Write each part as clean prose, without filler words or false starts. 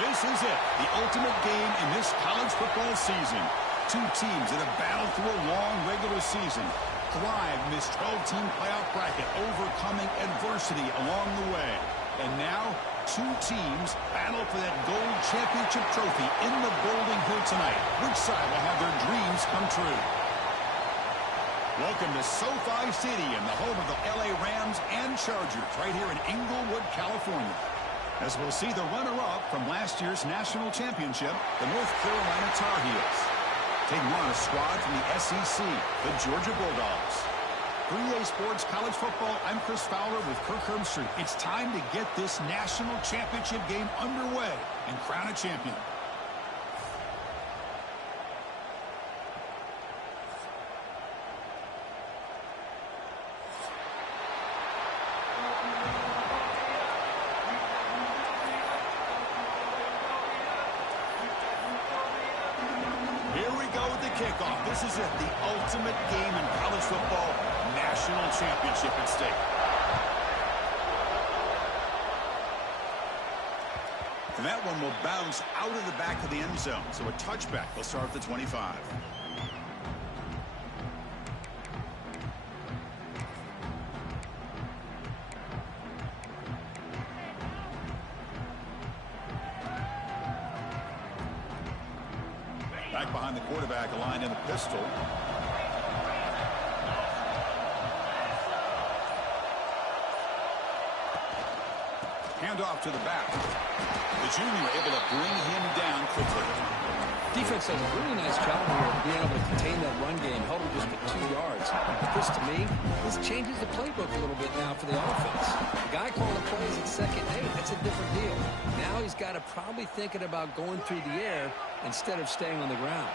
This is it, the ultimate game in this college football season. Two teams that have battled through a long regular season, thrived in this 12-team playoff bracket, overcoming adversity along the way. And now, two teams battle for that gold championship trophy in the building here tonight. Which side will have their dreams come true? Welcome to SoFi Stadium, the home of the LA Rams and Chargers, right here in Inglewood, California. As we'll see the runner-up from last year's national championship, the North Carolina Tar Heels. Taking on a squad from the SEC, the Georgia Bulldogs. 3A Sports College Football, I'm Chris Fowler with Kirk Herbstreit. It's time to get this national championship game underway and crown a champion. Kickoff. This is it, the ultimate game in college football, national championship at stake. And that one will bounce out of the back of the end zone, so a touchback will start at the 25. Back behind the quarterback, aligned in the pistol. Handoff to the back. The junior able to bring him down quickly. Defense does a really nice job here of being able to contain that run game, held him just for 2 yards. Chris, to me, this changes the playbook a little bit now for the offense. The guy calling the plays at second and 8, that's a different deal. Now he's got to probably thinking about going through the air instead of staying on the ground.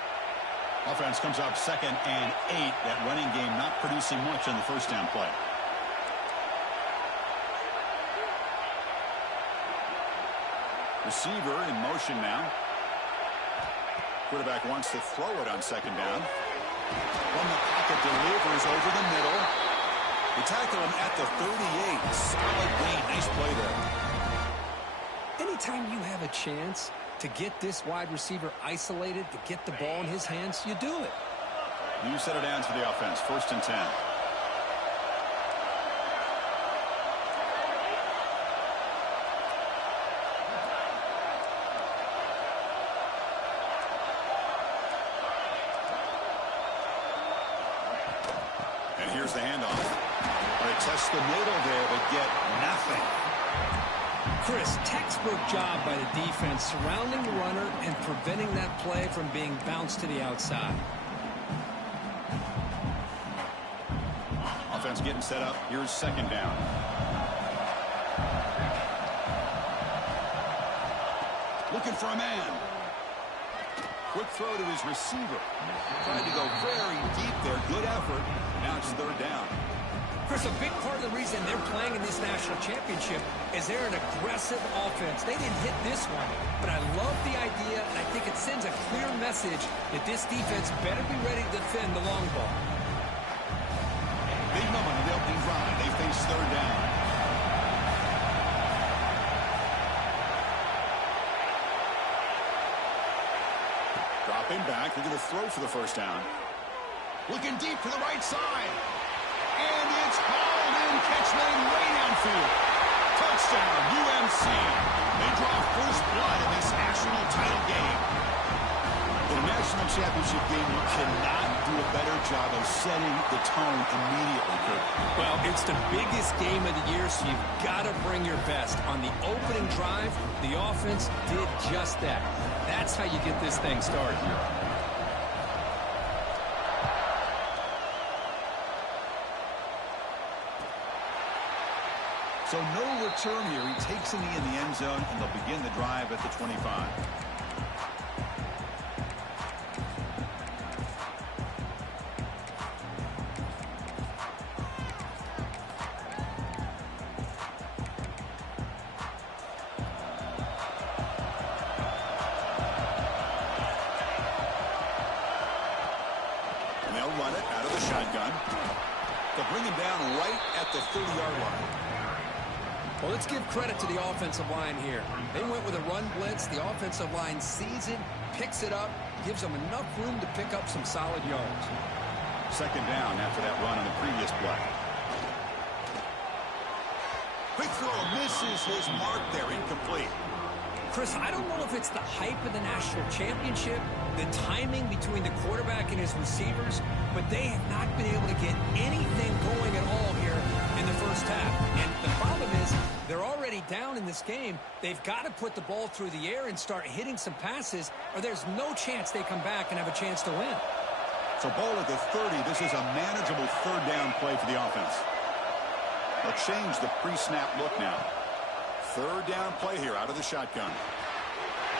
Offense comes up 2nd and 8. That running game not producing much on the first down play. Receiver in motion now. Quarterback wants to throw it on 2nd down. From the pocket, delivers over the middle. They tackle him at the 38. Solid gain. Nice play there. Anytime you have a chance to get this wide receiver isolated, to get the ball in his hands, you do it. New set of downs for the offense. 1st and 10. And here's the handoff. They test the middle there, but get nothing. Chris, textbook job by the defense surrounding the runner and preventing that play from being bounced to the outside. Offense getting set up. Here's 2nd down. Looking for a man. Quick throw to his receiver. Tried to go very deep there. Good effort. Now it's 3rd down. Chris, a big part of the reason they're playing in this national championship is they're an aggressive offense. They didn't hit this one, but I love the idea, and I think it sends a clear message that this defense better be ready to defend the long ball. Big moment in the opening drive. They face 3rd down. Dropping back. They're going to throw for the 1st down. Looking deep to the right side. And it's hauled in. Catch made way downfield. Touchdown, UNC. They draw first blood in this national title game. In a national championship game, you cannot do a better job of setting the tone immediately, Kirk. Well, it's the biggest game of the year, so you've got to bring your best. On the opening drive, the offense did just that. That's how you get this thing started. So no return here. He takes a knee in the end zone, and they'll begin the drive at the 25. And they'll run it out of the shotgun. They'll bring him down right at the 30-yard line. Well, let's give credit to the offensive line here. They went with a run blitz. The offensive line sees it, picks it up, gives them enough room to pick up some solid yards. Second down after that run on the previous play. Quick throw misses his mark there, incomplete. Chris, I don't know if it's the hype of the national championship, the timing between the quarterback and his receivers, but they have not been able to get anything going at all here in the first half. And the problem is they're already down in this game. They've got to put the ball through the air and start hitting some passes, or there's no chance they come back and have a chance to win. So ball at the 30. This is a manageable third down play for the offense. They'll change the pre-snap look now. Third down play here out of the shotgun.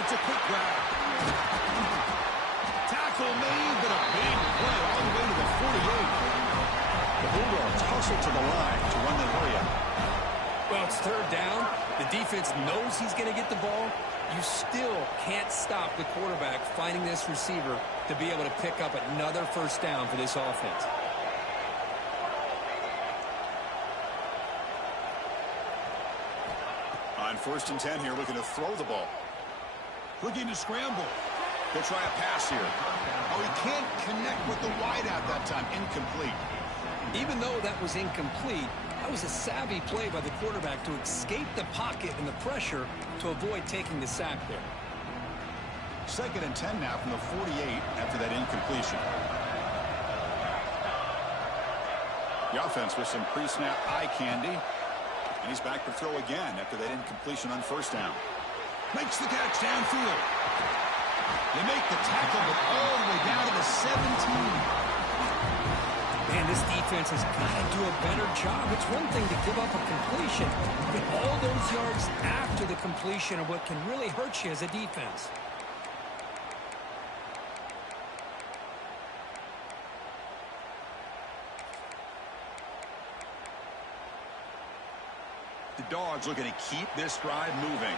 It's a quick grab. Tackle made, but a big play all the way to the 48. The Bulldogs hustle to the line to run the hurry up. Well, it's third down. The defense knows he's going to get the ball. You still can't stop the quarterback finding this receiver to be able to pick up another first down for this offense. On 1st and 10 here, looking to throw the ball. Looking to scramble. He'll try a pass here. Oh, he can't connect with the wideout that time. Incomplete. Even though that was incomplete, that was a savvy play by the quarterback to escape the pocket and the pressure to avoid taking the sack there. 2nd and 10 now from the 48 after that incompletion. The offense with some pre-snap eye candy. And he's back to throw again after that incompletion on first down. Makes the catch downfield. They make the tackle, but all the way down to the 17. Man, this defense has got to do a better job. It's one thing to give up a completion, but all those yards after the completion are what can really hurt you as a defense. The Dogs looking to keep this drive moving.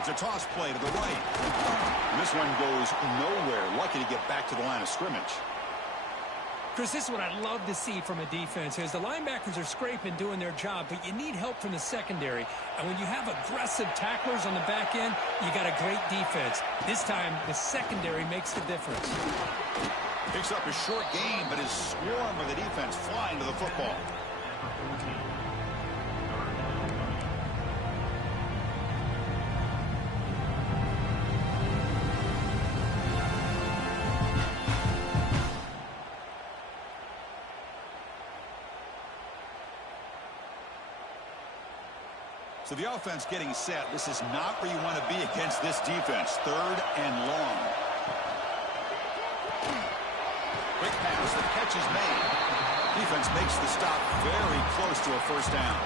It's a toss play to the right. And this one goes nowhere. Lucky to get back to the line of scrimmage. Chris, this is what I love to see from a defense is the linebackers are scraping, doing their job, but you need help from the secondary. And when you have aggressive tacklers on the back end, you got a great defense. This time, the secondary makes the difference. Picks up a short gain, but is swarmed with the defense flying to the football. So the offense getting set. This is not where you want to be against this defense. 3rd and long. Quick pass. The catch is made. Defense makes the stop very close to a first down.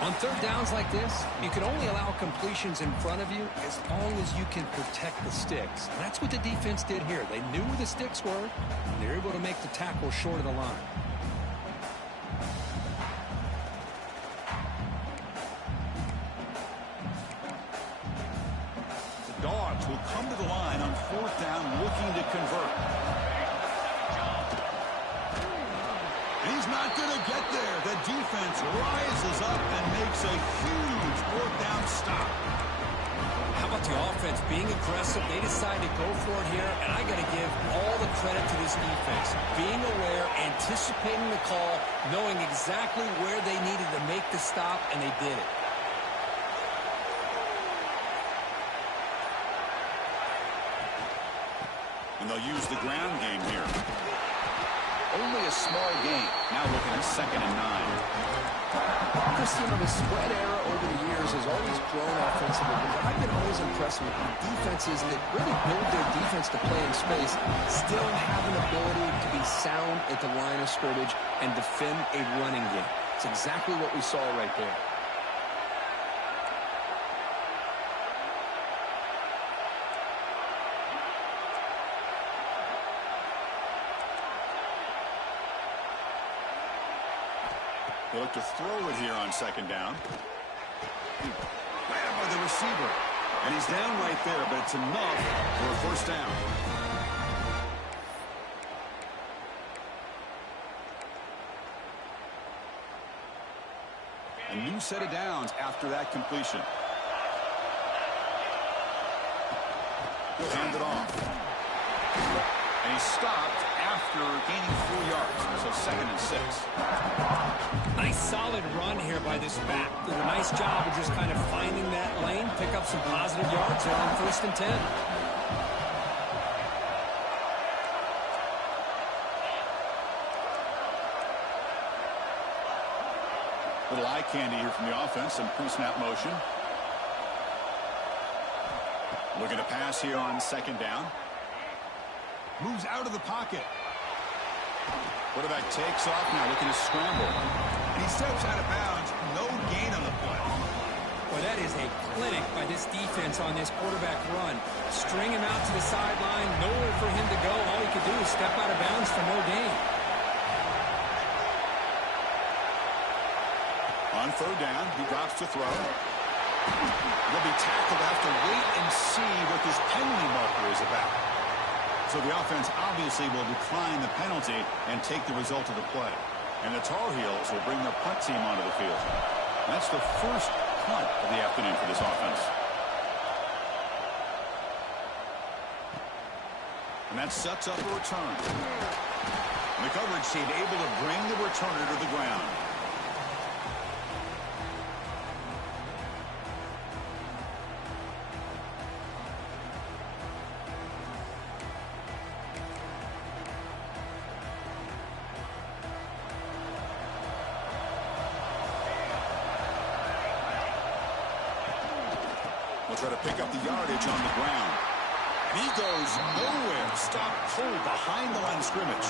On third downs like this, you can only allow completions in front of you as long as you can protect the sticks. And that's what the defense did here. They knew where the sticks were, and they were able to make the tackle short of the line. Dogs will come to the line on 4th down looking to convert. And he's not going to get there. The defense rises up and makes a huge 4th down stop. How about the offense being aggressive? They decide to go for it here, and I got to give all the credit to this defense. Being aware, anticipating the call, knowing exactly where they needed to make the stop, and they did it. And they'll use the ground game here. Only a small gain. Now looking at 2nd and 9. Chris, the spread era over the years has always grown offensively, but I've been always impressed with defenses that really build their defense to play in space, still have an ability to be sound at the line of scrimmage and defend a running game. It's exactly what we saw right there. They look to throw it here on 2nd down. Grabbed by the receiver. And he's down right there, but it's enough for a first down. A new set of downs after that completion. He'll hand it off. And he stopped after gaining 4 yards. So 2nd and 6. Nice solid run here by this back. Did a nice job of just kind of finding that lane, pick up some positive yards there on 1st and 10. Little eye candy here from the offense. Some pre-snap motion. Looking to pass here on 2nd down. Moves out of the pocket. Quarterback takes off now, looking to scramble. And he steps out of bounds. No gain on the play. Well, that is a clinic by this defense on this quarterback run. String him out to the sideline. Nowhere for him to go. All he could do is step out of bounds for no gain. On 3rd down, he drops to throw. He'll be tackled after wait and see what this penalty marker is about. So the offense obviously will decline the penalty and take the result of the play. And the Tar Heels will bring their punt team onto the field. That's the first punt of the afternoon for this offense. And that sets up a return. And the coverage team able to bring the returner to the ground. Try to pick up the yardage on the ground. And he goes nowhere. Stop pulled behind the line of scrimmage.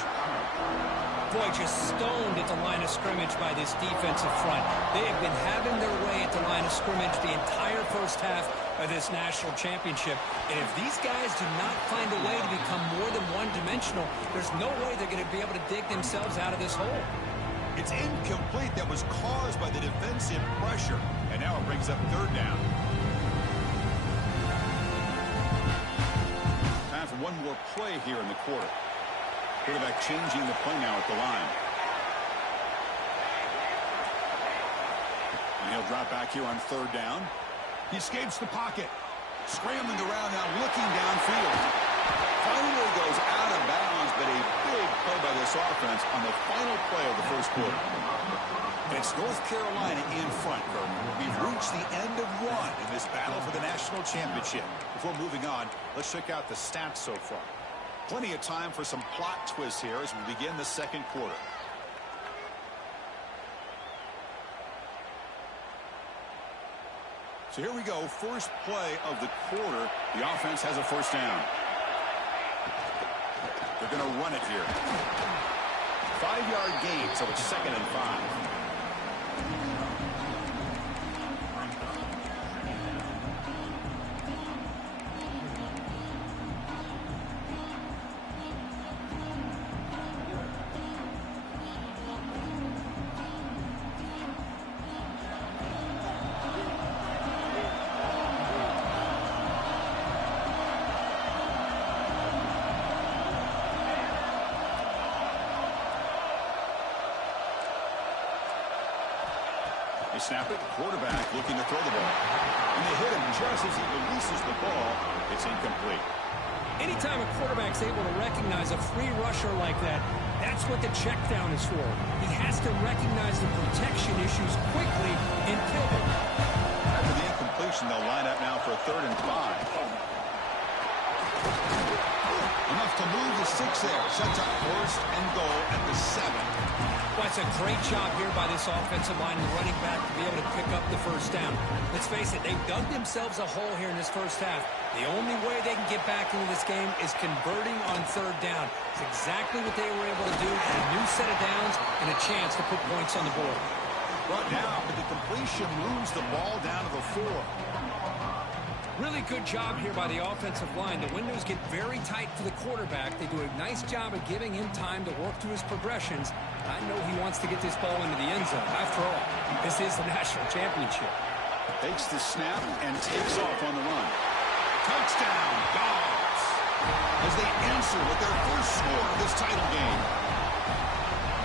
Boy, just stoned at the line of scrimmage by this defensive front. They have been having their way at the line of scrimmage the entire first half of this national championship. And if these guys do not find a way to become more than one-dimensional, there's no way they're going to be able to dig themselves out of this hole. It's incomplete. That was caused by the defensive pressure. And now it brings up 3rd down. One more play here in the quarter. Quarterback changing the play now at the line. And he'll drop back here on 3rd down. He escapes the pocket. Scrambling around now, looking downfield. Finally goes out of bounds, but a big play by this offense on the final play of the first quarter. It's North Carolina in front, Curtin. We've reached the end of one in this battle for the national championship. Before moving on, let's check out the stats so far. Plenty of time for some plot twists here as we begin the 2nd quarter. So here we go. First play of the quarter. The offense has a 1st down. They're going to run it here. 5-yard gain, so it's 2nd and 5. They snap it. Quarterback looking to throw the ball. And they hit him just as he releases the ball. It's incomplete. Anytime a quarterback's able to recognize a free rusher like that, that's what the check down is for. He has to recognize the protection issues quickly and pivot. After the incompletion, they'll line up now for a 3rd and 5. Enough to move the 6 there. Sets up 1st and goal at the 7. Well, it's a great job here by this offensive line, the running back, to be able to pick up the 1st down. Let's face it, they've dug themselves a hole here in this first half. The only way they can get back into this game is converting on 3rd down. It's exactly what they were able to do. A new set of downs and a chance to put points on the board. Brought down, but the completion moves the ball down to the 4. Really good job here by the offensive line. The windows get very tight for the quarterback. They do a nice job of giving him time to work through his progressions. I know he wants to get this ball into the end zone. After all, this is the national championship. Takes the snap and takes off on the run. Touchdown, Dogs! As they answer with their first score of this title game.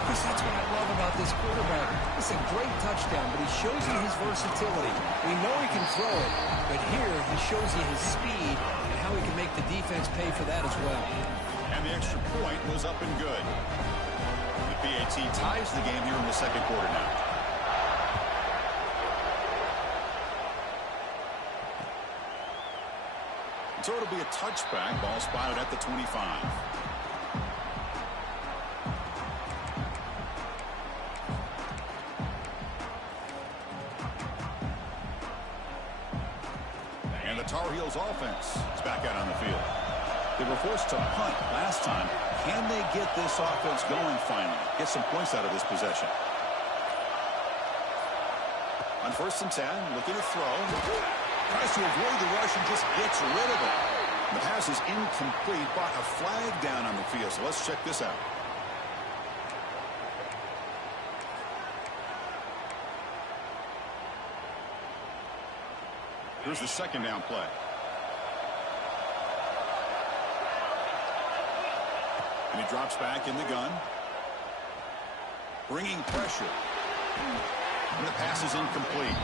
Chris, that's what I love about about this quarterback. It's a great touchdown, but he shows you his versatility. We know he can throw it, but here he shows you his speed and how he can make the defense pay for that as well. And the extra point was up and good. The PAT ties the game here in the second quarter now. So it'll be a touchback. Ball spotted at the 25. And the Tar Heels offense is back out on the field. They were forced to punt last time. Can they get this offense going finally? Get some points out of this possession. On 1st and 10, looking to throw. Tries to avoid the rush and just gets rid of it. The pass is incomplete, but a flag down on the field. So let's check this out. Here's the second down play. And he drops back in the gun. Bringing pressure. And the pass is incomplete.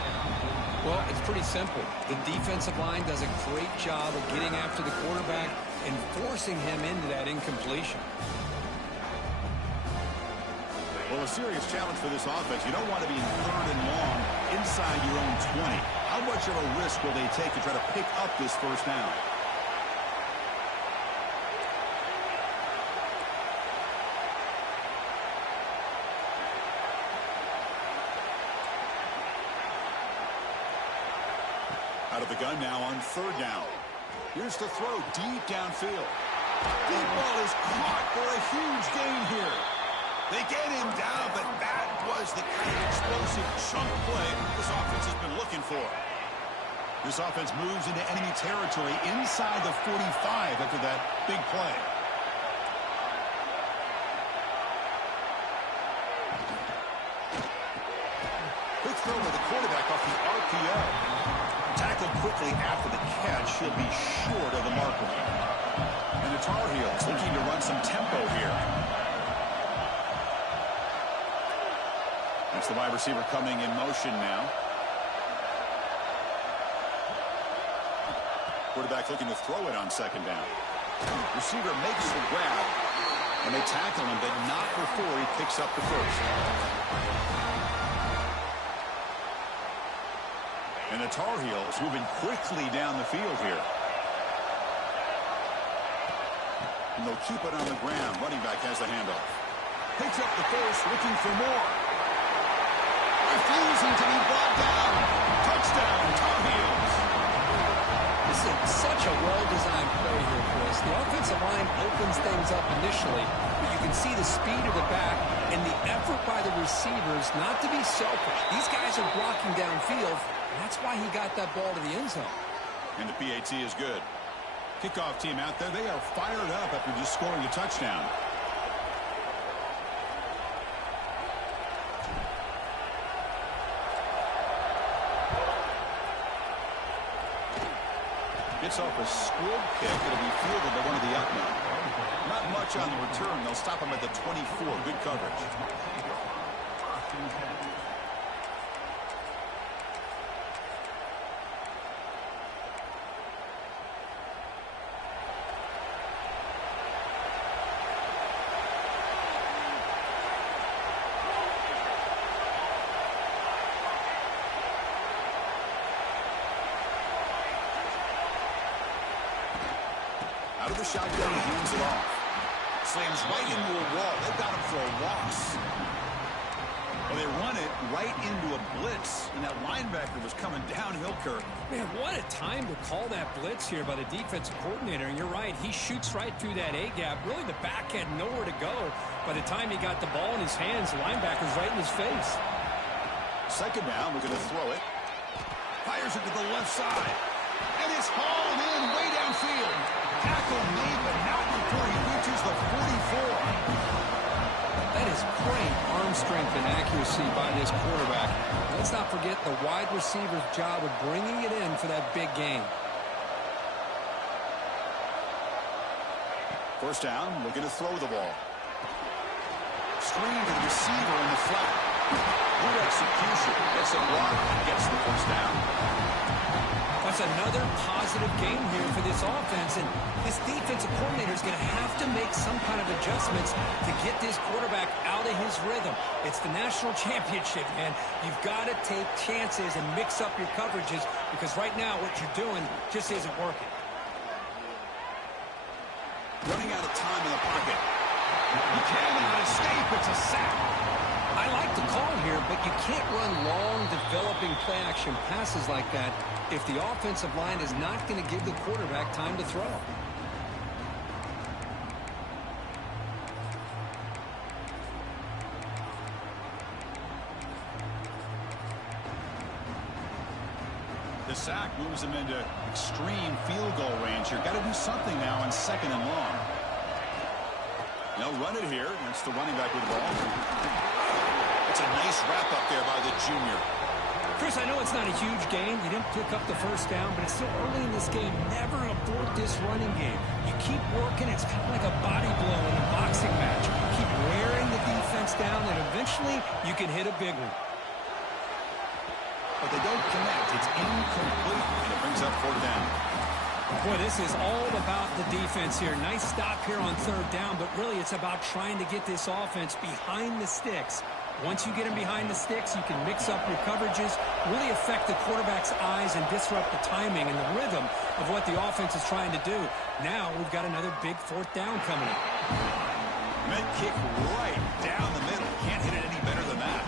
Well, it's pretty simple. The defensive line does a great job of getting after the quarterback and forcing him into that incompletion. Well, a serious challenge for this offense. You don't want to be in 3rd and long inside your own 20. How much of a risk will they take to try to pick up this first down? Out of the gun now on 3rd down. Here's the throw deep downfield. Deep ball is caught for a huge gain here. They get him down, but that was the kind of explosive chunk play this offense has been looking for. This offense moves into enemy territory inside the 45 after that big play. Quick throw to the quarterback off the RPO. Tackled quickly after the catch. He'll be short of the marker. And the Tar Heels looking to run some tempo here. That's the wide receiver coming in motion now. Quarterback looking to throw it on 2nd down. Receiver makes the grab, and they tackle him, but not before he picks up the first. And the Tar Heels moving quickly down the field here. And they'll keep it on the ground. Running back has the handoff. Picks up the first, looking for more. Refusing to be brought down. Touchdown, Tar Heels. This is such a well-designed play here, Chris. The offensive line opens things up initially, but you can see the speed of the back and the effort by the receivers not to be selfish. These guys are blocking downfield. That's why he got that ball to the end zone. And the PAT is good. Kickoff team out there, they are fired up after just scoring a touchdown. Gets off a squib kick. It'll be fielded by one of the up men. Not much on the return. They'll stop him at the 24. Good coverage. Out of the shotgun, he hands it off. Slams right into a wall. They've got him for a loss. Well, they run it right into a blitz, and that linebacker was coming downhill, Kirk. Man, what a time to call that blitz here by the defensive coordinator. And you're right, he shoots right through that A-gap. Really, the back had nowhere to go. By the time he got the ball in his hands, the linebacker's right in his face. 2nd down, we're going to throw it. Fires it to the left side. And it's hauled in way downfield. Tackle made, but not before he reaches the 44. That is great arm strength and accuracy by this quarterback. Let's not forget the wide receiver's job of bringing it in for that big game. 1st down, looking to throw the ball. Screen to the receiver in the flat. Makes a block and gets the first down. That's another positive game here for this offense, and this defensive coordinator is going to have to make some kind of adjustments to get this quarterback out of his rhythm. It's the national championship, man. You've got to take chances and mix up your coverages, because right now what you're doing just isn't working. Running out of time in the pocket. He cannot escape. It's a sack. I like the call here, but you can't run long, developing play-action passes like that if the offensive line is not going to give the quarterback time to throw. The sack moves him into extreme field goal range here. Got to do something now on 2nd and long. They'll run it here. That's the running back with the ball. It's a nice wrap up there by the junior. Chris, I know it's not a huge gain. You didn't pick up the first down, but it's still early in this game. Never abort this running game. You keep working. It's kind of like a body blow in a boxing match. Keep wearing the defense down, and eventually you can hit a big one. But they don't connect. It's incomplete, and it brings up 4th down. Boy, this is all about the defense here. Nice stop here on 3rd down, but really it's about trying to get this offense behind the sticks. Once you get them behind the sticks, you can mix up your coverages, really affect the quarterback's eyes and disrupt the timing and the rhythm of what the offense is trying to do. Now we've got another big 4th down coming up. Med kick right down the middle. Can't hit it any better than that.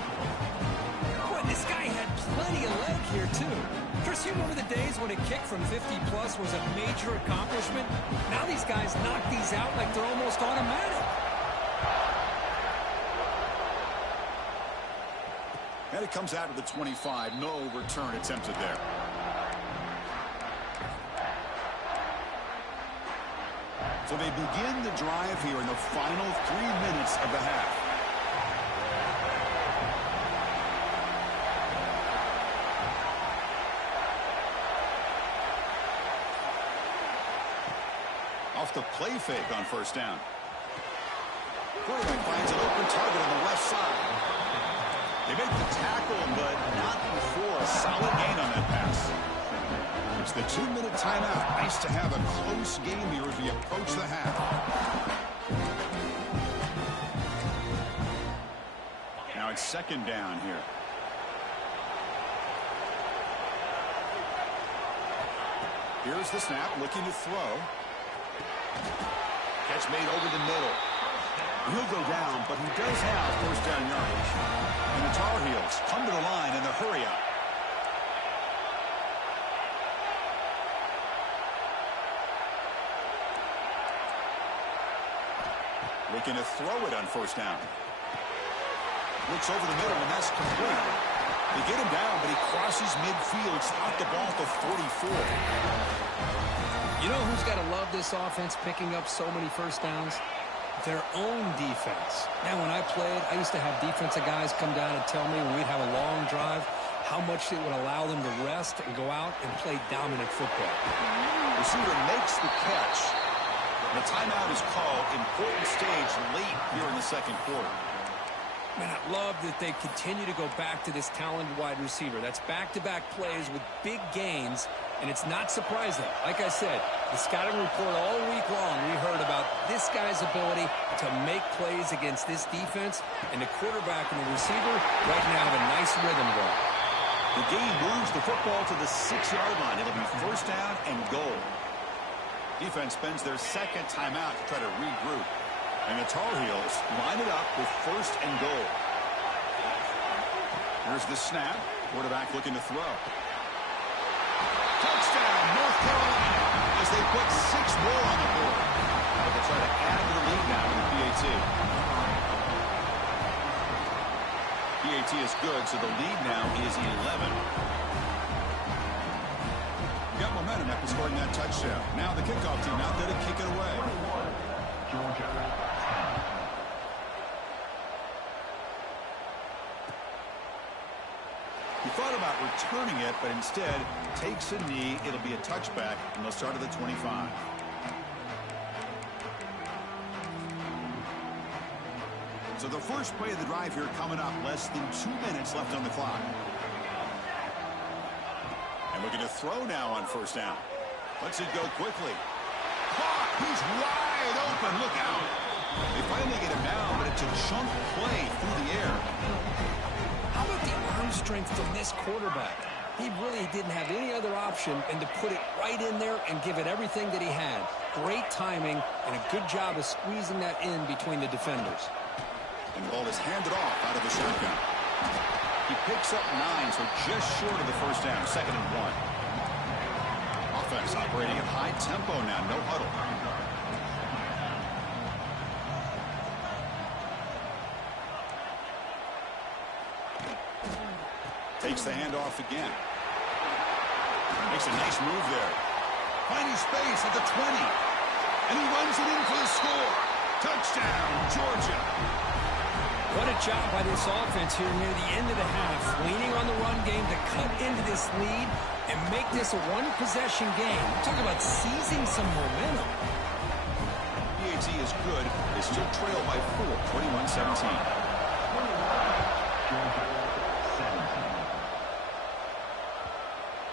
Boy, this guy had plenty of leg here, too. Chris, you remember the days when a kick from 50-plus was a major accomplishment? Now these guys knock these out like they're almost automatic. And it comes out of the 25. No return attempted there. So they begin the drive here in the final 3 minutes of the half. Off the play fake on 1st down. Quarterback finds an open target on the left side. They make the tackle, but not before a solid gain on that pass. It's the 2-minute timeout. Nice to have a close game here as we approach the half. Now it's 2nd down here. Here's the snap, looking to throw. Catch made over the middle. He'll go down, but he does have 1st down yardage. And the Tar Heels come to the line in the hurry up. Looking to throw it on 1st down. Looks over the middle, and that's complete. They get him down, but he crosses midfield, out the ball to 44. You know who's got to love this offense picking up so many 1st downs? Their own defense. Now, when I played, I used to have defensive guys come down and tell me when we'd have a long drive how much it would allow them to rest and go out and play dominant football. Receiver makes the catch. The timeout is called. Important stage late here in the 2nd quarter. Man, I love that they continue to go back to this talented wide receiver. That's back-to-back plays with big gains, and it's not surprising. Like I said, the scouting report all week long, we heard about this guy's ability to make plays against this defense, and the quarterback and the receiver right now have a nice rhythm going. The game moves the football to the 6-yard line. It'll be 1st down and goal. Defense spends their 2nd timeout to try to regroup. And the Tar Heels line it up with 1st and goal. Here's the snap. Quarterback looking to throw. Touchdown, North Carolina, as they put 6 more on the board. But they'll try to add to the lead now with PAT. PAT is good, so the lead now is 11. Got momentum after scoring that touchdown. Now the kickoff team out there to kick it away. Georgia. He thought about returning it, but instead takes a knee. It'll be a touchback, and they'll start at the 25. So the first play of the drive here coming up. Less than 2 minutes left on the clock. Looking to throw now on first down. Lets it go quickly. Caught! He's wide open. Look out. They finally get him down, but it's a chunk play through the air. How about the arm strength from this quarterback? He really didn't have any other option and to put it right in there and give it everything that he had. Great timing and a good job of squeezing that in between the defenders. And the ball is handed off out of the shotgun. He picks up 9, so just short of the first down, 2nd and 1. Offense operating at high tempo now, no huddle. Takes the handoff again. Makes a nice move there. Finding space at the 20. And he runs it in for the score. Touchdown, Georgia. What a job by this offense here near the end of the half. Leaning on the run game to cut into this lead and make this a one-possession game. Talk about seizing some momentum. PAT is good. They still trail by 4, 21-17.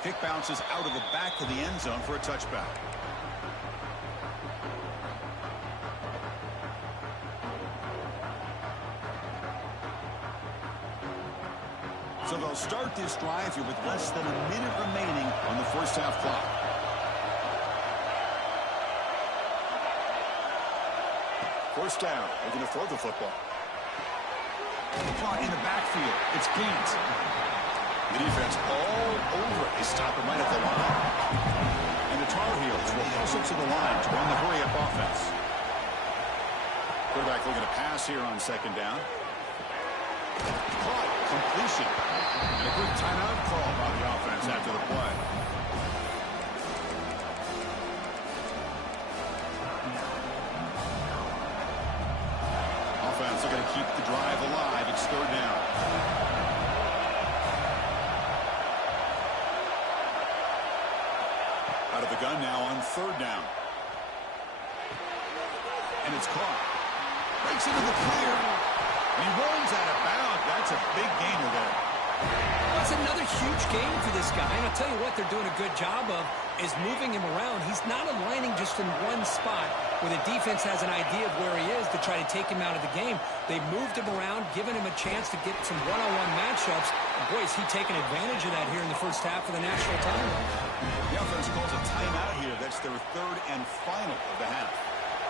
Kick bounces out of the back of the end zone for a touchback. So they'll start this drive here with less than a minute remaining on the first half clock. First down. They're going to throw the football. Caught in the backfield. It's Gaines. The defense all over it. They stop him right at the line. And the Tar Heels will hustle to the line to run the hurry-up offense. Quarterback looking to pass here on 2nd down. Caught. Completion. And a quick timeout call by the offense after the play. Offense looking to keep the drive alive. It's 3rd down. Out of the gun now on 3rd down. And it's caught. Breaks into the clear. And he runs out of bounds. That's a big gainer there. That's another huge game for this guy. And I'll tell you what they're doing a good job of is moving him around. He's not aligning just in one spot where the defense has an idea of where he is to try to take him out of the game. They've moved him around, given him a chance to get some one-on-one matchups. And boy, is he taking advantage of that here in the first half of the national title. The offense calls a timeout here. That's their 3rd and final of the half.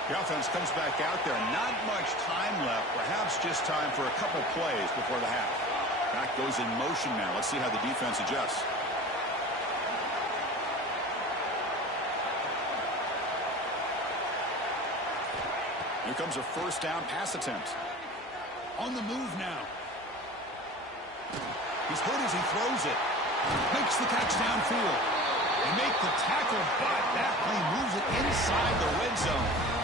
The offense comes back out there. Not much time left. Perhaps just time for a couple plays before the half. Back goes in motion now. Let's see how the defense adjusts. Here comes a first down pass attempt. On the move now. He's hit as he throws it. Makes the catch downfield. They make the tackle, but that play moves it inside the red zone.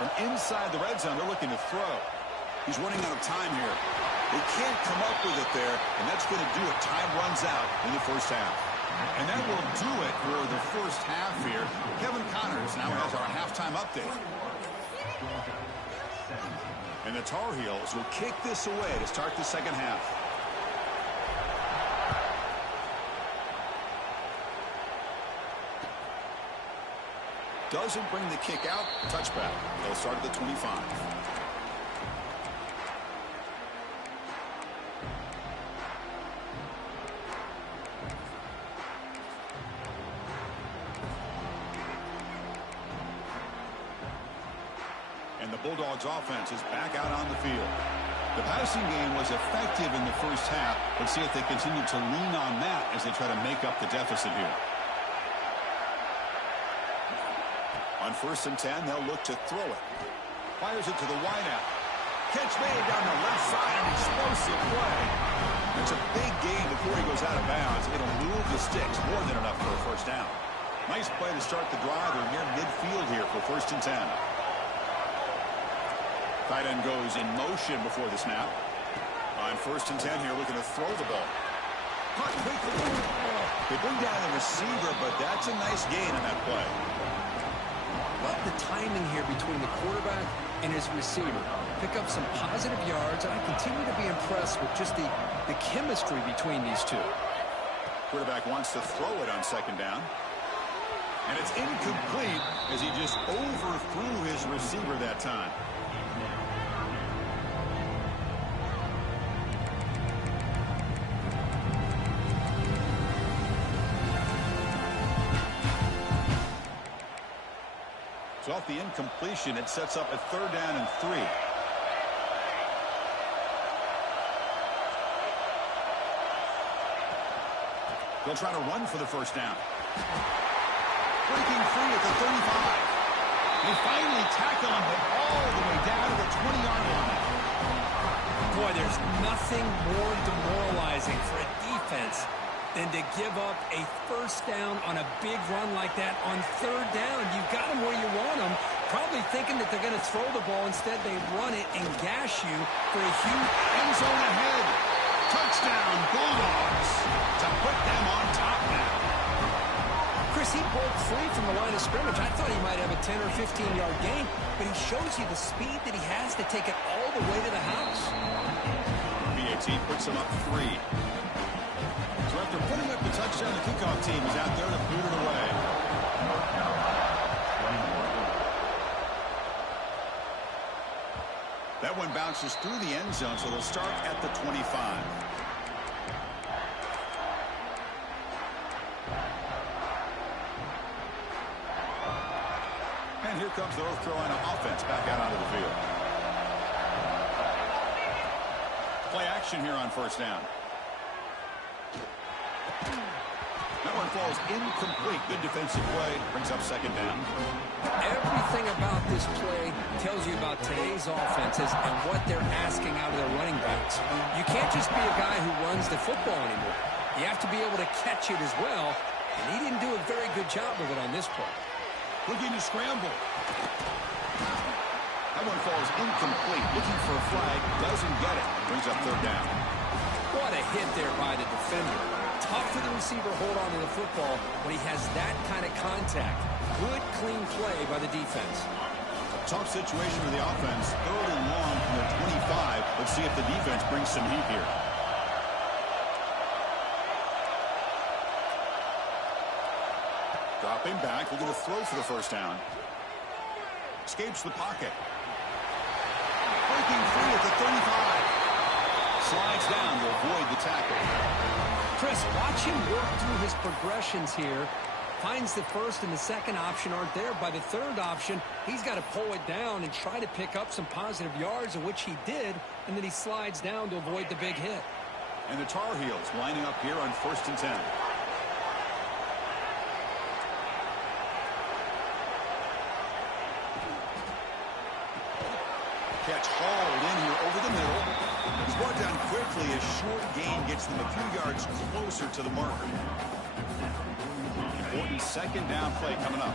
From inside the red zone, they're looking to throw. He's running out of time here. They can't come up with it there, and that's going to do it. Time runs out in the first half. And that will do it for the first half here. Kevin Connors now has our halftime update. And the Tar Heels will kick this away to start the second half. Doesn't bring the kick out. Touchback. They'll start at the 25. And the Bulldogs offense is back out on the field. The passing game was effective in the first half. Let's see if they continue to lean on that as they try to make up the deficit here. On 1st and 10, they'll look to throw it. Fires it to the wideout. Catch made down the left side. An explosive play. It's a big gain before he goes out of bounds. It'll move the sticks more than enough for a first down. Nice play to start the drive. They're near midfield here for 1st and 10. Tight end goes in motion before the snap. On 1st and 10 here, looking to throw the ball. They bring down the receiver, but that's a nice gain on that play. Love the timing here between the quarterback and his receiver. Pick up some positive yards, and I continue to be impressed with just the chemistry between these two. Quarterback wants to throw it on 2nd down. And it's incomplete as he just overthrew his receiver that time. So off the incompletion, it sets up a 3rd down and 3. They'll try to run for the 1st down. Breaking free at the 35. They finally tackle him, but all the way down to the 20-yard line. Boy, there's nothing more demoralizing for a defense than to give up a 1st down on a big run like that on 3rd down. You got them where you want them, probably thinking that they're going to throw the ball. Instead, they run it and gash you for a huge end zone ahead. Touchdown, Bulldogs, to put them on top now. Chris, he broke free from the line of scrimmage. I thought he might have a 10 or 15-yard gain, but he shows you the speed that he has to take it all the way to the house. BAT puts him up 3. So after putting up the touchdown, the kickoff team is out there to boot it away. That one bounces through the end zone, so they'll start at the 25. And here comes the North Carolina offense back out onto the field. Play action here on 1st down. That one falls incomplete. Good defensive play. Brings up 2nd down. Everything about this play tells you about today's offenses and what they're asking out of their running backs. You can't just be a guy who runs the football anymore. You have to be able to catch it as well, and he didn't do a very good job of it on this play. Looking to scramble. That one falls incomplete. Looking for a flag. Doesn't get it. Brings up 3rd down. What a hit there by the defender. Tough for the receiver hold on to the football when he has that kind of contact. Good, clean play by the defense. Tough situation for the offense. 3rd and long from their 25. Let's see if the defense brings some heat here. Dropping back. Looking to throw for the 1st down. Escapes the pocket. Breaking free at the 35. Slides down to avoid the tackle. Chris, watch him work through his progressions here. Finds the 1st and the 2nd option aren't there. By the 3rd option, he's got to pull it down and try to pick up some positive yards, of which he did, and then he slides down to avoid the big hit. And the Tar Heels lining up here on 1st and 10. Catch hauled in here over the middle. He's brought down quickly. A short gain gets them a few yards closer to the marker. Important 2nd down play coming up.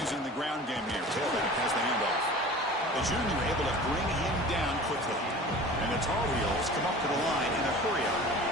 Using the ground game here. Tailback has the handoff. The junior able to bring him down quickly. And the Tar Heels come up to the line in a hurry-up.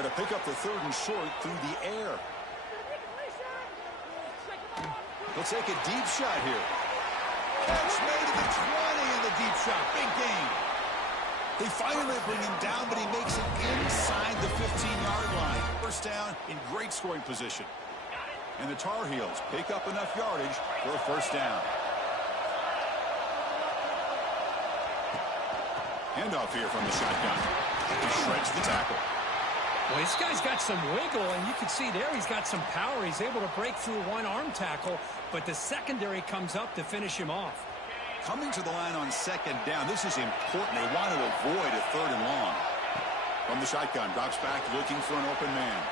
To pick up the 3rd and short through the air. They'll take a deep shot here. Catch made to the 20 and the deep shot. Big gain. They finally bring him down, but he makes it inside the 15-yard line. 1st down in great scoring position. And the Tar Heels pick up enough yardage for a 1st down. Handoff here from the shotgun. He shreds the tackle. Well, this guy's got some wiggle, and you can see there he's got some power. He's able to break through one arm tackle, but the secondary comes up to finish him off. Coming to the line on second down, this is important. They want to avoid a third and long. From the shotgun, drops back looking for an open man.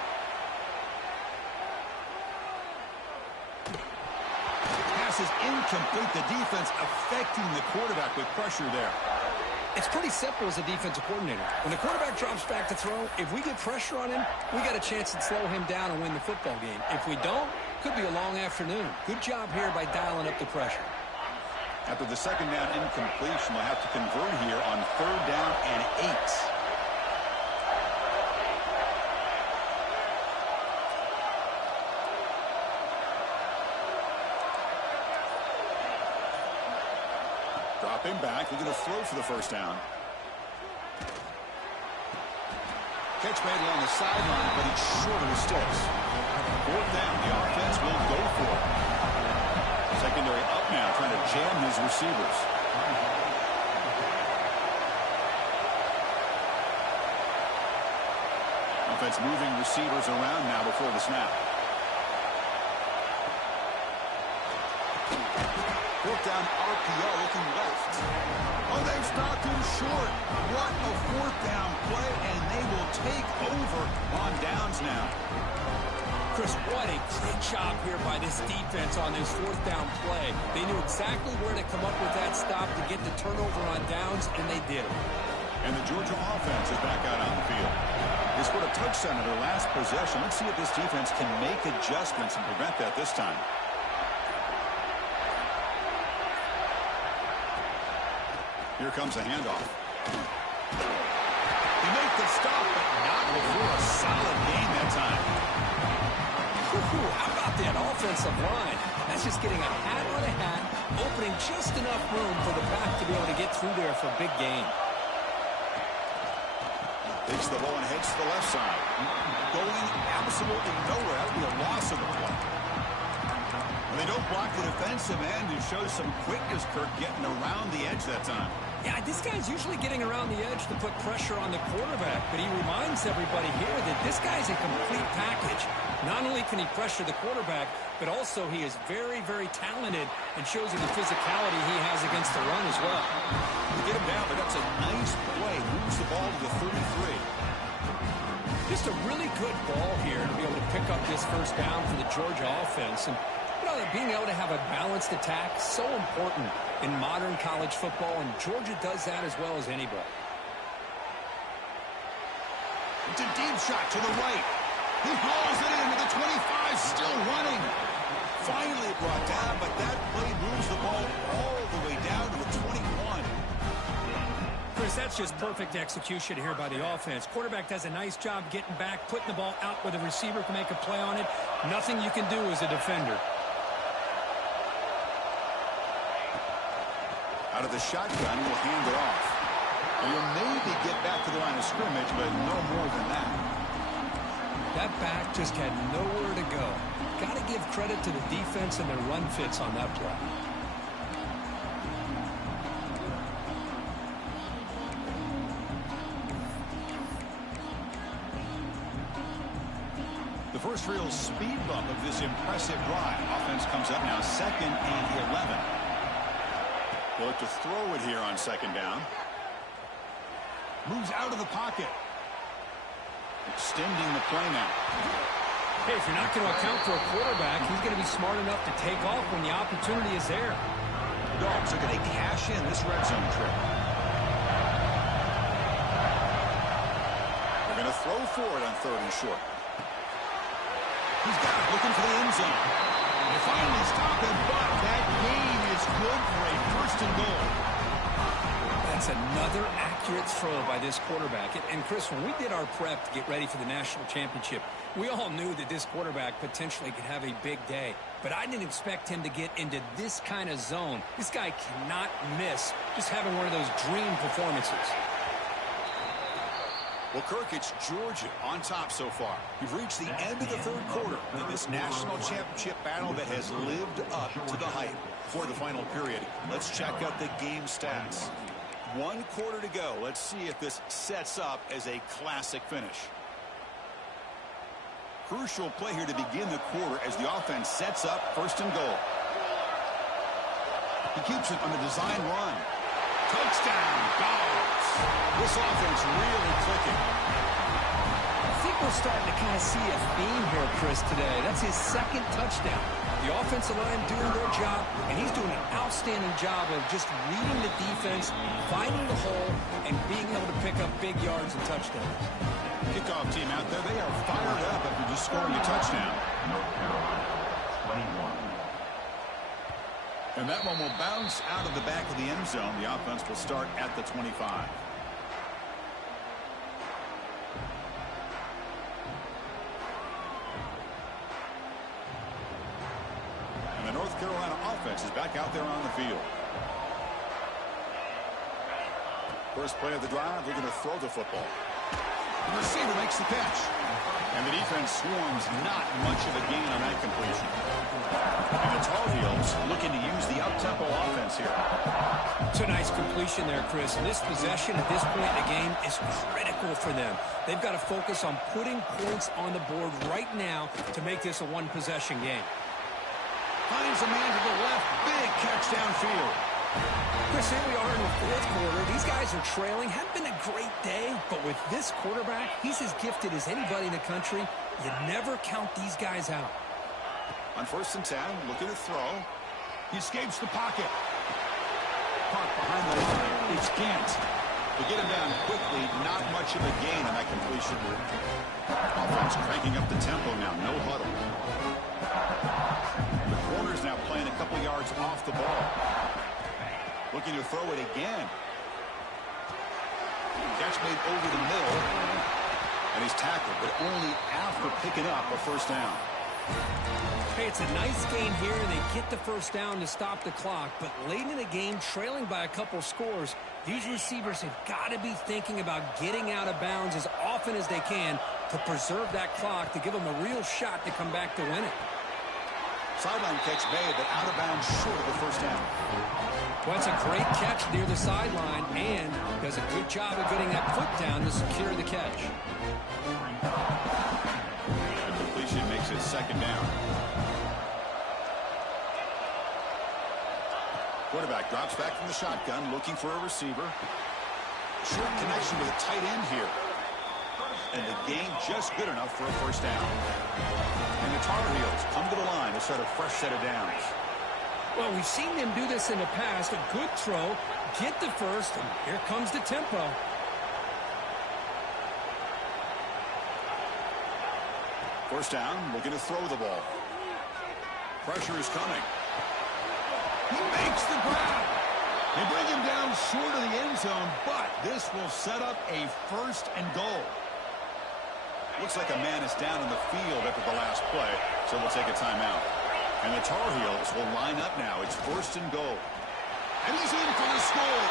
Pass is incomplete. The defense affecting the quarterback with pressure there. It's pretty simple as a defensive coordinator. When the quarterback drops back to throw, if we get pressure on him, we got a chance to slow him down and win the football game. If we don't, could be a long afternoon. Good job here by dialing up the pressure. After the second down incompletion, they'll have to convert here on third down and 8. Dropping back, they're going to throw for the first down. Catch made along the sideline, but he's short of the sticks. Fourth down, the offense will go for it. Secondary up now, trying to jam his receivers. Offense moving receivers around now before the snap. Fourth down RPO looking left. Oh, they've stopped him short. What a fourth down play, and they will take over on downs now. Chris, what a great job here by this defense on this fourth down play. They knew exactly where to come up with that stop to get the turnover on downs, and they did it. And the Georgia offense is back out on the field. They scored a touchdown in their last possession. Let's see if this defense can make adjustments and prevent that this time. Here comes a handoff. They make the stop, but not before a solid gain that time. How about that offensive line? That's just getting a hat on a hat, opening just enough room for the back to be able to get through there for a big gain. Takes the ball and heads to the left side. Going absolutely nowhere. That would be a loss of the play. When they don't block the defensive end, it shows some quickness, Kirk, getting around the edge that time. Yeah, this guy's usually getting around the edge to put pressure on the quarterback, but he reminds everybody here that this guy's a complete package. Not only can he pressure the quarterback, but also he is very, very talented and shows you the physicality he has against the run as well. Get him down, but that's a nice play. Moves the ball to the 33. Just a really good ball here to be able to pick up this first down for the Georgia offense. And you know, being able to have a balanced attack, so important in modern college football, and Georgia does that as well as anybody. It's a deep shot to the right. He hauls it in with the 25, still running. Finally brought down, but that play moves the ball all the way down to the 21. Chris, that's just perfect execution here by the offense. Quarterback does a nice job getting back, putting the ball out where the receiver can make a play on it. Nothing you can do as a defender. Out of the shotgun, he'll hand it off. And he'll maybe get back to the line of scrimmage, but no more than that. That back just had nowhere to go. Got to give credit to the defense and their run fits on that play. The first real speed bump of this impressive drive. Offense comes up now, 2nd and 11. They'll look to throw it here on second down. Moves out of the pocket. Extending the play now. Hey, if you're not going to account for a quarterback, he's going to be smart enough to take off when the opportunity is there. The Dogs are going to cash in this red zone trip. They're going to throw for it on 3rd and short. He's got it, looking for the end zone. They finally stop him, but that gain is good for a 1st and goal. That's another accurate throw by this quarterback. And Chris, when we did our prep to get ready for the national championship, we all knew that this quarterback potentially could have a big day. But I didn't expect him to get into this kind of zone. This guy cannot miss just having one of those dream performances. Well, Kirk, it's Georgia on top so far. You've reached the end of the 3rd quarter in this national championship battle that has lived up to the hype. For the final period, let's check out the game stats. 1 quarter to go. Let's see if this sets up as a classic finish. crucial play here to begin the quarter as the offense sets up 1st and goal. He keeps it on the design run. Touchdown, Dogs. This offense really clicking. I think we're starting to kind of see a theme here, Chris, today. That's his 2nd touchdown. The offensive line doing their job, and he's doing an outstanding job of just reading the defense, finding the hole, and being able to pick up big yards and touchdowns. Kickoff team out there, they are fired up after just scoring a touchdown. North Carolina, 21. And that one will bounce out of the back of the end zone. The offense will start at the 25. And the North Carolina offense is back out there on the field. First play of the drive, they're going to throw the football. The receiver makes the catch. And the defense swarms not much of a gain on that completion. And the Tar Heels looking to use the up-tempo offense here. It's a nice completion there, Chris. And this possession at this point in the game is critical for them. They've got to focus on putting points on the board right now to make this a one-possession game. Finds a man to the left. Big catch downfield. Chris, here we are in the 4th quarter. These guys are trailing. Hadn't been a great day, but with this quarterback, he's as gifted as anybody in the country. You never count these guys out. On 1st and 10, looking to throw. He escapes the pocket. Park behind the line. It's Gant. To get him down quickly, not much of a gain on that completion. Offense cranking up the tempo now. No huddle. The corner's now playing a couple yards off the ball. Looking to throw it again. Catch made over the middle. And he's tackled, but only after picking up a 1st down. Hey, it's a nice game here, and they get the 1st down to stop the clock. But late in the game, trailing by a couple scores, these receivers have got to be thinking about getting out of bounds as often as they can to preserve that clock, to give them a real shot to come back to win it. Sideline catch made, but out of bounds short of the 1st down. Well, it's a great catch near the sideline, and does a good job of getting that foot down to secure the catch. The completion makes it 2nd down. Quarterback drops back from the shotgun, looking for a receiver. Short connection with a tight end here. And the game just good enough for a 1st down. And the Tar Heels come to the line to start a fresh set of downs. Well, we've seen them do this in the past. A good throw, get the 1st, and here comes the tempo. First down, looking to throw the ball. Pressure is coming. He makes the grab. They bring him down short of the end zone, but this will set up a 1st and goal. Looks like a man is down in the field after the last play, so we'll take a timeout. And the Tar Heels will line up now. It's 1st and goal. And he's in for the score.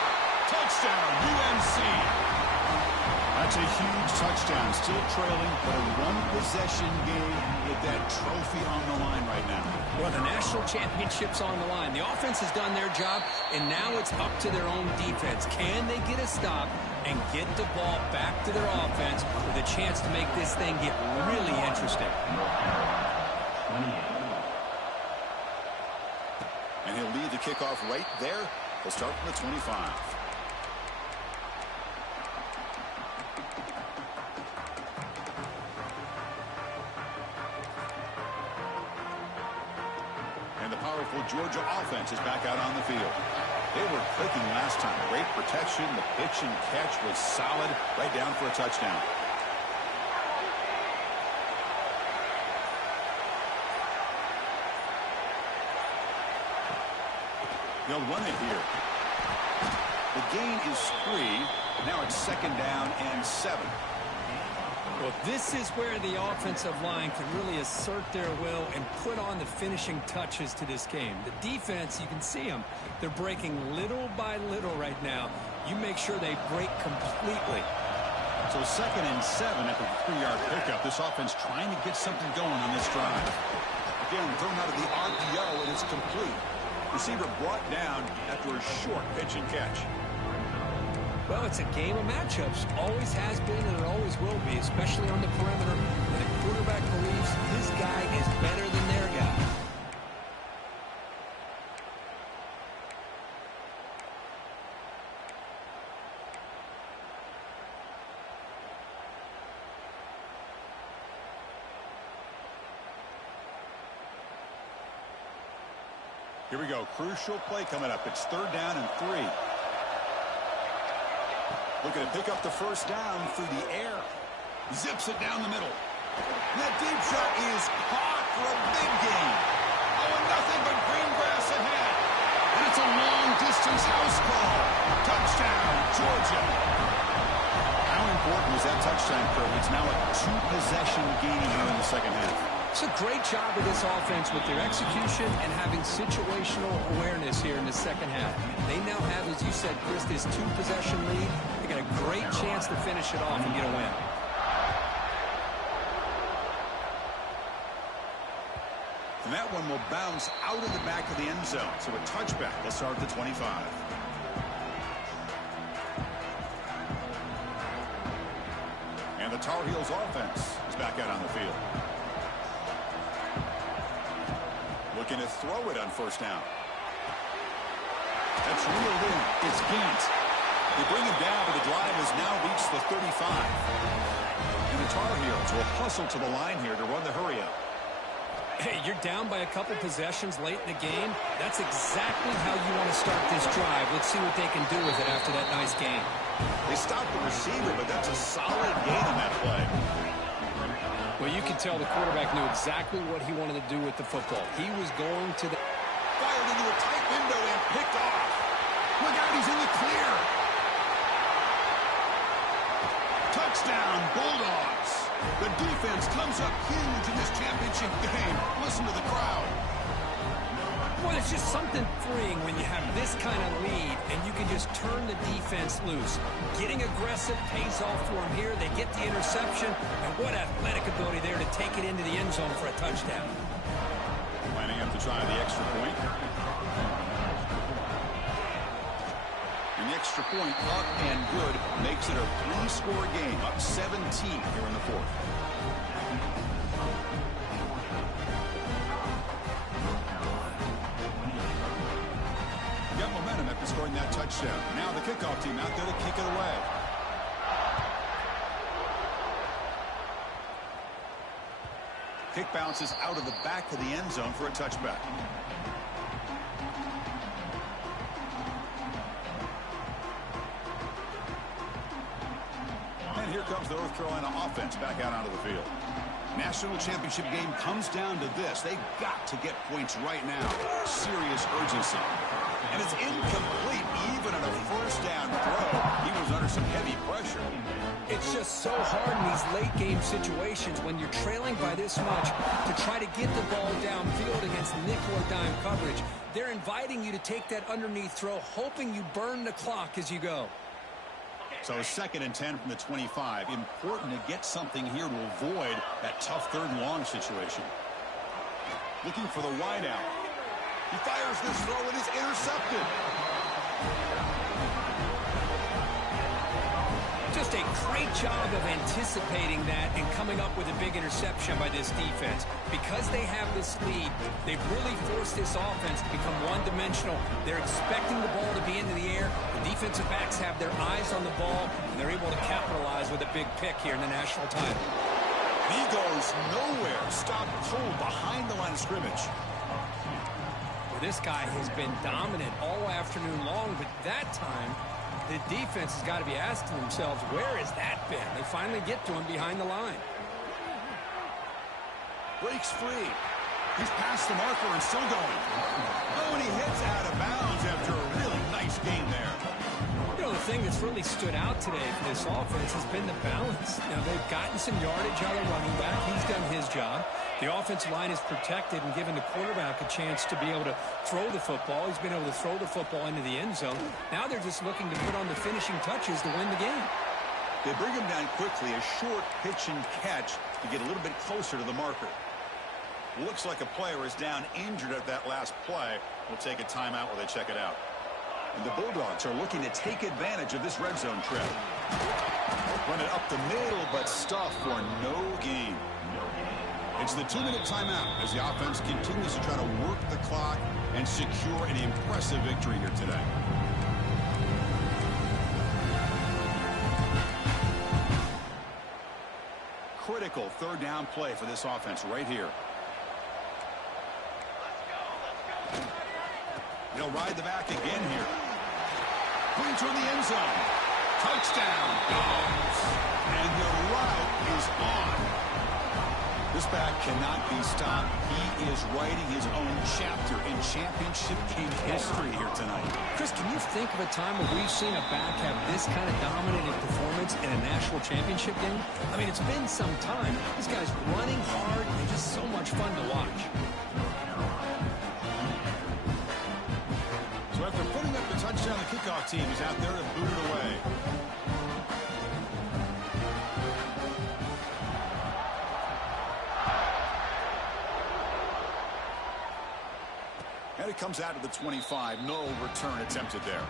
Touchdown, UNC. That's a huge touchdown. Still trailing, but a one-possession game with that trophy on the line right now. Well, the national championship's on the line. The offense has done their job, and now it's up to their own defense. Can they get a stop and get the ball back to their offense with a chance to make this thing get really interesting? And he'll lead the kickoff right there. He'll start from the 25. And the powerful Georgia offense is back out on the field. They were clicking last time. Great protection. The pitch and catch was solid. Right down for a touchdown. They'll run it here. The gain is 3. Now it's 2nd down and 7. Well, this is where the offensive line can really assert their will and put on the finishing touches to this game. The defense, you can see them. They're breaking little by little right now. You make sure they break completely. So 2nd and 7 after the 3-yard pickup. This offense trying to get something going on this drive. Again, thrown out of the RPO, and it's complete. Receiver brought down after a short pitch and catch. Well, it's a game of matchups. Always has been and it always will be, especially on the perimeter. And the quarterback believes Here we go. Crucial play coming up. It's 3rd down and 3. Looking to pick up the first down through the air. Zips it down the middle. And that deep shot is caught for a big gain. Oh, and nothing but green grass ahead. And it's a long-distance house call. Touchdown, Georgia. How important was that touchdown, Kirk? It's now a 2-possession game here in the second half. It's a great job of this offense with their execution and having situational awareness here in the second half. They now have, as you said, Chris, this 2-possession lead. They got a great chance to finish it off and get a win. And that one will bounce out of the back of the end zone. So a touchback. They'll start at the 25. And the Tar Heels offense is back out on the field. Looking to throw it on first down. That's reeled in. It's Gant. They bring him down, but the drive has now reached the 35. And the Tar Heels will hustle to the line here to run the hurry up. Hey, you're down by a couple possessions late in the game. That's exactly how you want to start this drive. Let's see what they can do with it after that nice game. They stopped the receiver, but that's a solid gain on that play. Well, you can tell the quarterback knew exactly what he wanted to do with the football. He was going to the... Fired into a tight window and picked off. Look out, he's in the clear. Touchdown, Bulldogs. The defense comes up huge in this championship game. Listen to the crowd. Well, it's just something freeing when you have this kind of lead and you can just turn the defense loose. Getting aggressive pays off for them here. They get the interception, and what athletic ability there to take it into the end zone for a touchdown. Lining up to try the extra point. And the extra point up and good makes it a 3-score game, up 17 here in the 4th. Got momentum after scoring that touchdown. Now the kickoff team out there to kick it away. Kick bounces out of the back of the end zone for a touchback. And here comes the North Carolina offense back out onto the field. National championship game comes down to this. They've got to get points right now. Serious urgency. And it's incomplete even on a first down throw. He was under some heavy pressure. It's just so hard in these late game situations when you're trailing by this much to try to get the ball downfield against nickel or dime coverage. They're inviting you to take that underneath throw, hoping you burn the clock as you go. So 2nd and 10 from the 25. Important to get something here to avoid that tough 3rd and long situation. Looking for the wide out. He fires this throw and is intercepted. Just a great job of anticipating that and coming up with a big interception by this defense. Because they have this lead, they've really forced this offense to become one-dimensional. They're expecting the ball to be into the air. The defensive backs have their eyes on the ball, and they're able to capitalize with a big pick here in the national title. He goes nowhere. Stopped cold behind the line of scrimmage. Well, this guy has been dominant all afternoon long, but that time the defense has got to be asking themselves, where has that been? They finally get to him behind the line. Breaks free. He's past the marker and still going. Oh, and he hits out of bounds after a really nice gain there. You know, the thing that's really stood out today for this offense has been the balance. Now, they've gotten some yardage out of running back. He's done his job. The offensive line is protected and given the quarterback a chance to be able to throw the football. He's been able to throw the football into the end zone. Now they're just looking to put on the finishing touches to win the game. They bring him down quickly, a short pitch and catch to get a little bit closer to the marker. Looks like a player is down injured at that last play. We'll take a timeout while they check it out. And the Bulldogs are looking to take advantage of this red zone trip. Run it up the middle, but stuff for no gain. It's the 2-minute timeout as the offense continues to try to work the clock and secure an impressive victory here today. Critical 3rd down play for this offense right here. He'll ride the back again here. Putting toward the end zone. Touchdown. Goes. And the route is on. This back cannot be stopped. He is writing his own chapter in championship game history here tonight. Chris, can you think of a time where we've seen a back have this kind of dominating performance in a national championship game? I mean, it's been some time. This guy's running hard and just so much fun to watch. So after putting up the touchdown, the kickoff team is out there to boot it away. And it comes out to the 25. No return attempted there.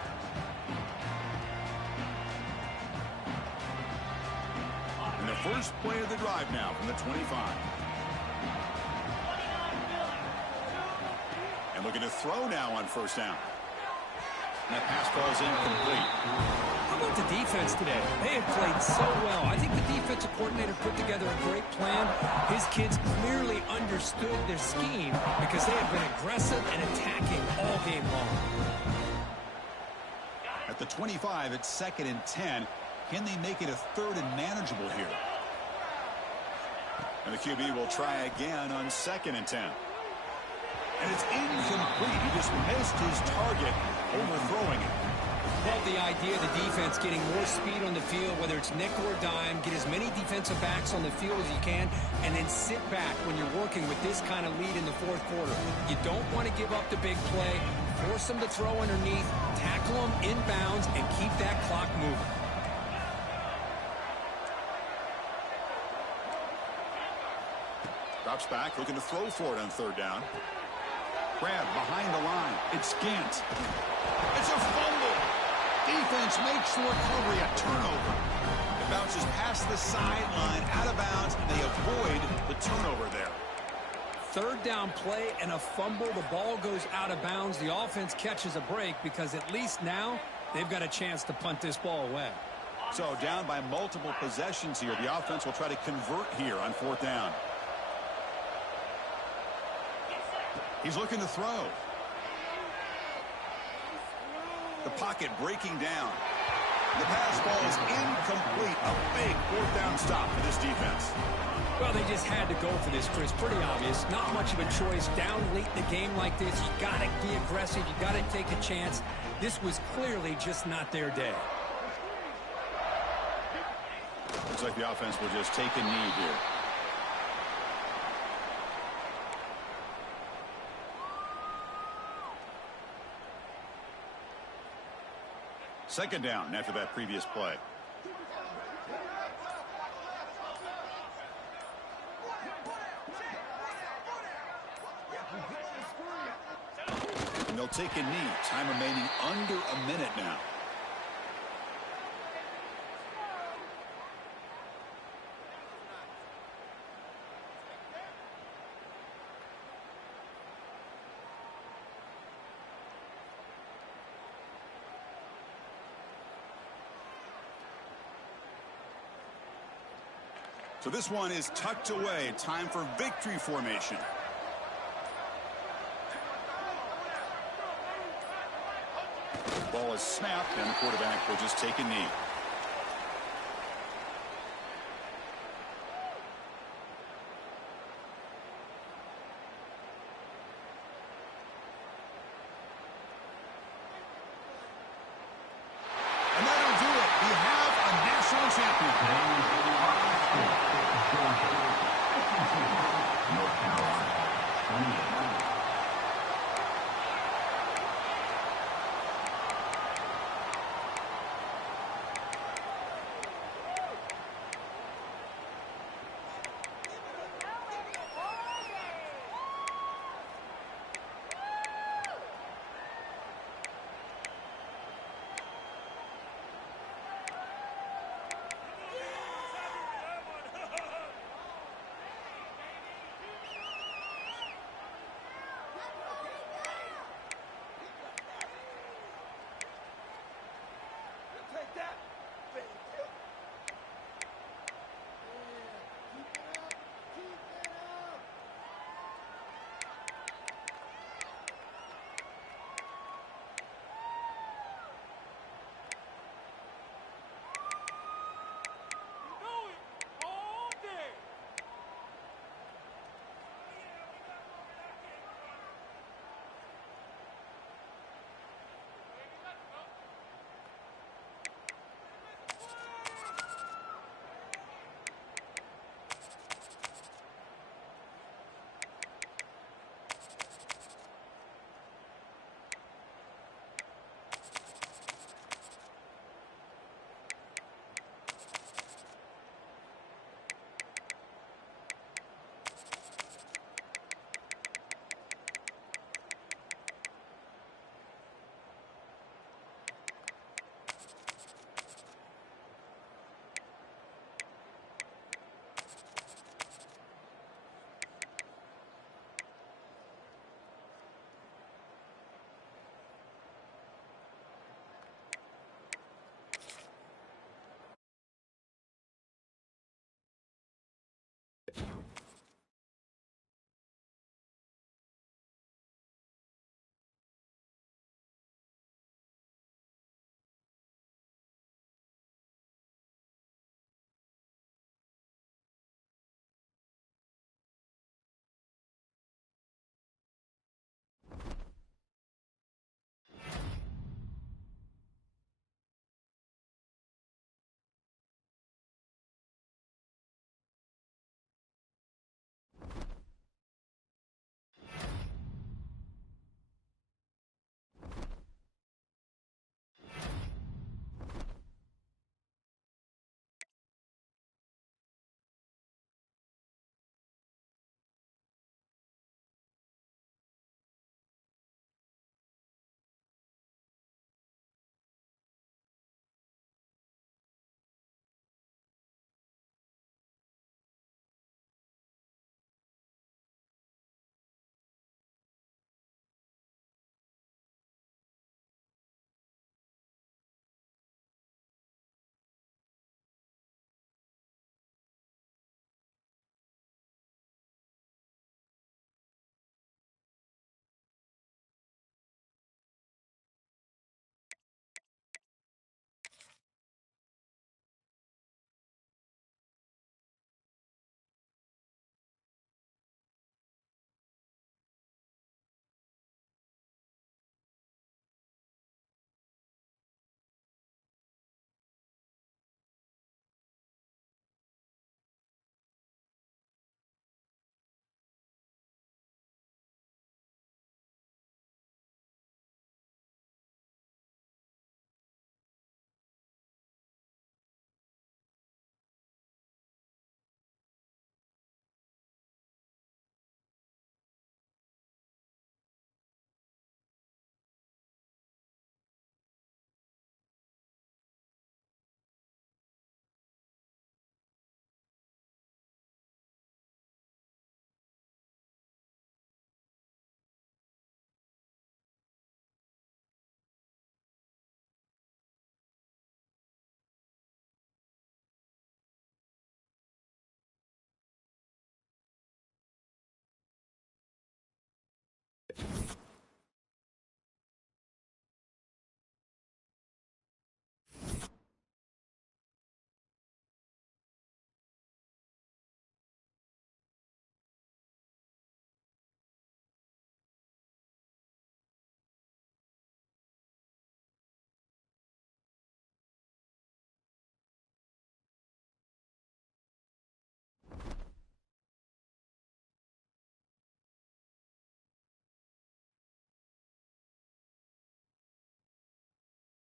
And the first play of the drive now from the 25. And looking to throw now on first down. And that pass falls incomplete. How about the defense today? They have played so well. I think the defensive coordinator put together a great plan. His kids clearly understood their scheme because they have been aggressive and attacking all game long. At the 25, it's 2nd and 10. Can they make it a 3rd and manageable here? And the QB will try again on 2nd and 10. And it's incomplete. He just missed his target, overthrowing it. Love the idea of the defense getting more speed on the field, whether it's nickel or dime, get as many defensive backs on the field as you can, and then sit back when you're working with this kind of lead in the 4th quarter. You don't want to give up the big play, force them to throw underneath, tackle them inbounds, and keep that clock moving. Drops back, looking to throw for it on 3rd down. Grab behind the line. It's Gant. It's a fumble. Defense makes the recovery, a turnover. It bounces past the sideline, out of bounds, and they avoid the turnover there. 3rd down play and a fumble. The ball goes out of bounds. The offense catches a break because at least now they've got a chance to punt this ball away. So down by multiple possessions here. The offense will try to convert here on 4th down. He's looking to throw. The pocket breaking down. The pass falls incomplete. A big 4th down stop for this defense. Well, they just had to go for this, Chris. Pretty obvious. Not much of a choice. Down late in the game like this, you got to be aggressive. You got to take a chance. This was clearly just not their day. Looks like the offense will just take a knee here. Second down after that previous play. And they'll take a knee. Time remaining under a minute now. So this one is tucked away. Time for victory formation. Ball is snapped, and the quarterback will just take a knee. And that'll do it. We have a national champion. North Carolina, 28.